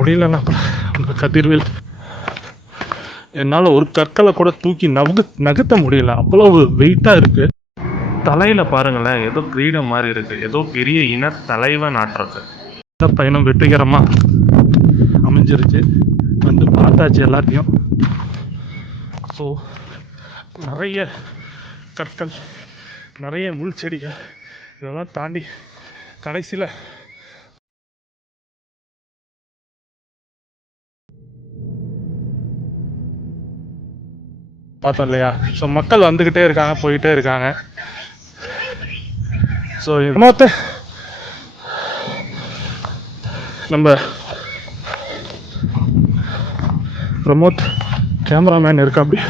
முடியலண்ணா அந்த கதிர்வேல். என்னால் ஒரு கற்களை கூட தூக்கி நகர்த்த முடியல, அவ்வளோ வெயிட்டாக இருக்குது. தலையில் பாருங்களேன், ஏதோ கிரீடம் மாதிரி இருக்குது, ஏதோ பெரிய இன தலைவன் ஆட்டிருக்கு. இந்த பயணம் வெற்றிகரமாக அமைஞ்சிருச்சு, வந்து பார்த்தாச்சு எல்லாத்தையும். ஸோ நிறைய கற்கள், நிறைய முள் செடிகள், இதெல்லாம் தாண்டி கடைசியில் பார்த்தோம் இல்லையா. ஸோ மக்கள் வந்துக்கிட்டே இருக்காங்க, போயிட்டே இருக்காங்க. ஸோ இன்னொருத்த நம்ம பிரமோத் கேமராமேன் இருக்கா அப்படி